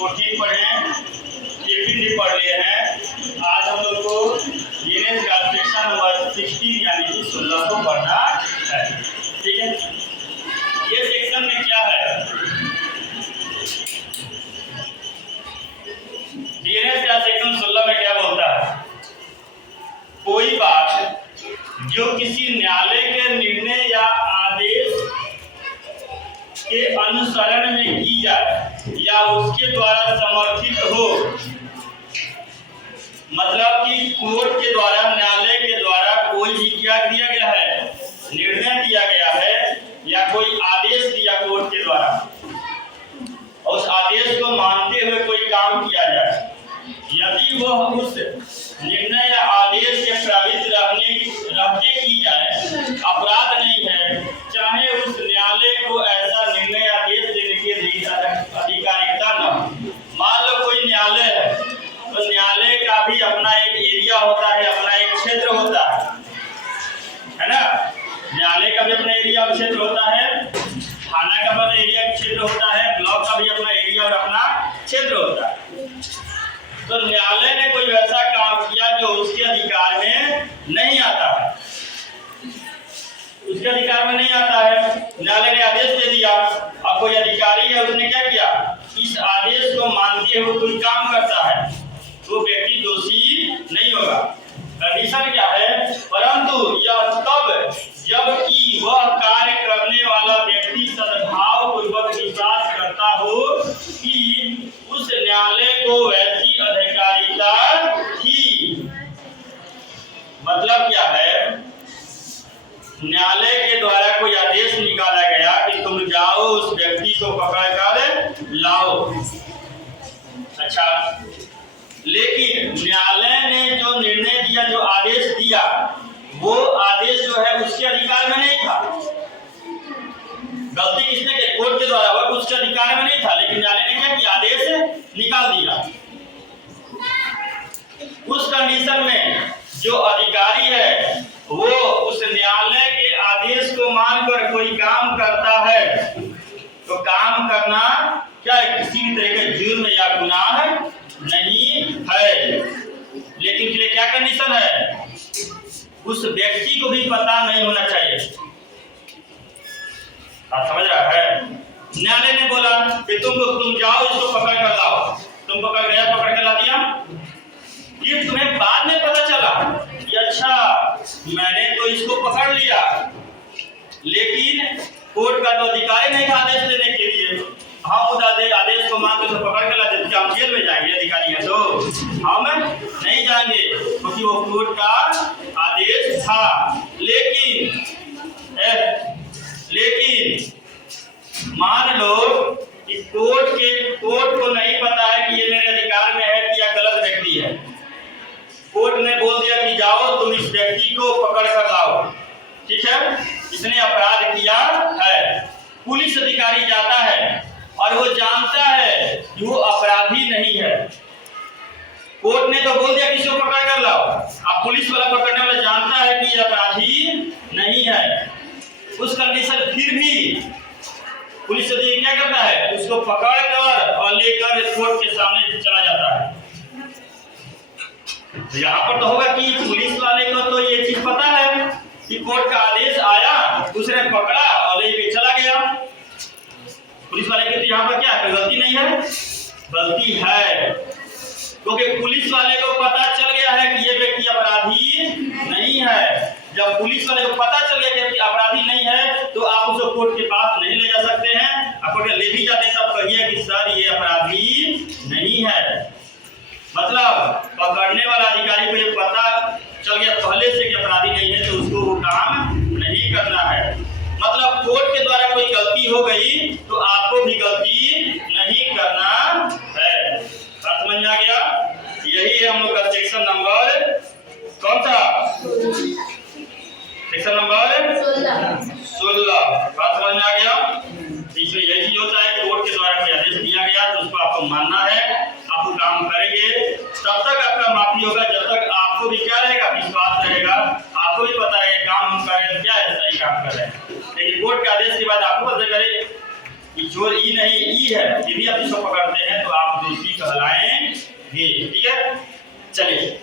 14 पढ़े हैं, 15 भी पढ़ लिए हैं। आज हम लोग को यूनिट का सेक्शन नंबर 16 यानी कि 16 को पढ़ना है। ठीक है, ये सेक्शन में क्या है? यूनिट का सेक्शन 16 में क्या बोलता है? कोई बात जो किसी न्यायालय के निर्णय या आदेश के अनुसरण में की जाए या उसके द्वारा समर्थित हो, मतलब कि कोर्ट के द्वारा, न्यायालय के द्वारा कोई भी क्या दिया गया है, निर्णय दिया गया है या कोई आदेश दिया कोर्ट के द्वारा, और उस आदेश को मानते हुए कोई काम किया जाए, यदि वह उस निर्णय या आदेश के प्रवृत्त रहते की जाए अपराध नहीं है, चाहे उस न्यायालय को ऐसा निर्णय आदेश देने की अधिकारिता न हो। मान लो कोई न्यायालय है, तो न्यायालय का भी अपना एक एरिया होता है, अपना एक क्षेत्र होता है ना? न्यायालय का भी अपना एरिया और क्षेत्र होता है, थाना का अपना एरिया क्षेत्र होता है, ब्लॉक का भी अपना एरिया और अपना क्षेत्र होता है। तो न्यायालय ने कोई वैसा काम किया जो उसके अधिकार में नहीं आता है, उसके अधिकार में नहीं आता है, न्यायालय ने आदेश दे दिया, अब कोई अधिकारी है उसने क्या किया, इस आदेश को मानते हुए कोई काम करता है, तो व्यक्ति दोषी नहीं होगा। कंडीशन क्या है? परंतु यह तब जबकि वह कार्य करने वाला व्यक्ति सद्भाव पूर्वक विश्वास करता हो कि उस न्यायालय को वैसी अधिकारिता थी। मतलब क्या है? न्यायालय के द्वारा कोई आदेश निकाला गया कि तुम जाओ उस व्यक्ति को पकड़ कर लाओ। अच्छा, लेकिन न्यायालय ने जो निर्णय दिया, जो आदेश दिया, वो आदेश जो है उसके अधिकार में नहीं था। गलती किसने की? कोर्ट के द्वारा, वो उसके अधिकार में नहीं था, लेकिन न्यायालय ने क्या किया, आदेश निकाल दिया। उस कंडीशन में जो अधिकारी है वो उस न्यायालय के आदेश को मानकर कोई काम करता है, तो काम करना क्या है, किसी भी तरह के जुर्म या गुनाह नहीं है। लेकिन इसलिए क्या कंडीशन है? उस व्यक्ति को भी पता नहीं होना चाहिए। आप समझ रहा है? न्यायालय ने बोला कि तुम जाओ इसको पकड़ कर लाओ, तुम पकड़ गया, पकड़ कर ला दिया, ये तुम्हें बाद में पता चला कि अच्छा मैंने तो इसको पकड़ लिया, लेकिन कोर्ट का तो अधिकारी नहीं था आदेश देने के लिए। हम आदेश को मान के तो पकड़ के ला देते, हम जेल में जाएंगे अधिकारी है तो हम नहीं जाएंगे, क्योंकि वो कोर्ट का आदेश था। लेकिन मान लो कि कोर्ट को नहीं पता है कि ये मेरे अधिकार में है कि या गलत व्यक्ति है। कोर्ट ने बोल दिया कि जाओ तुम इस व्यक्ति को पकड़ कर लाओ, ठीक है, इसने अपराध किया है। पुलिस अधिकारी जाता है और वो जानता है कि वो अपराधी नहीं है। कोर्ट ने तो बोल दिया कि इसको पकड़ कर लाओ, अब पुलिस वाला पकड़ने वाला जानता है कि ये अपराधी नहीं है। उस कंडीशन फिर भी पुलिस अधिकारी क्या करता है, उसको पकड़ कर और लेकर कोर्ट के सामने चला जाता है। तो यहाँ पर तो होगा कि पुलिस वाले को तो ये चीज पता है कि कोर्ट का आदेश आया, दूसरे पकड़ा और लेके चला गया। पुलिस वाले की तो यहाँ पर क्या है, गलती नहीं है? गलती है, क्योंकि पुलिस वाले को पता चल गया है कि ये व्यक्ति अपराधी नहीं है। जब पुलिस वाले को पता चल गया कि अपराधी नहीं है, तो आप उसको कोर्ट के पास नहीं ले जा सकते हैं। आप कोर्ट ले भी जाते हैं तब कहिए कि सर ये अपराधी नहीं है। मतलब पकड़ने वाला अधिकारी को ये पता चल गया पहले से कि अपराधी नहीं है, तो उसको वो काम नहीं करना है। मतलब कोर्ट के द्वारा कोई गलती हो गई तो आपको भी गलती नहीं करना है। बात समझ में आ गया? यही है हम लोग का सेक्शन नंबर कौन सा? Section number 16। बात समझ में आ गया? इसमें यही चीज होता है, कोर्ट के द्वारा कोई आदेश दिया गया तो उसको आपको मानना है, आपको काम करेंगे, तब तक आपका माफी होगा जब तक आपको भी क्या रहेगा, विश्वास रहेगा, आपको भी पता है काम हम कर रहे हैं, क्या है सही काम कर रहे हैं। लेकिन कोर्ट के आदेश के बाद आपको पता करे कि चोर ई नहीं ई है, फिर भी आप इसको पकड़ते हैं तो आप दोषी कहलाएंगे। ठीक है, चलिए।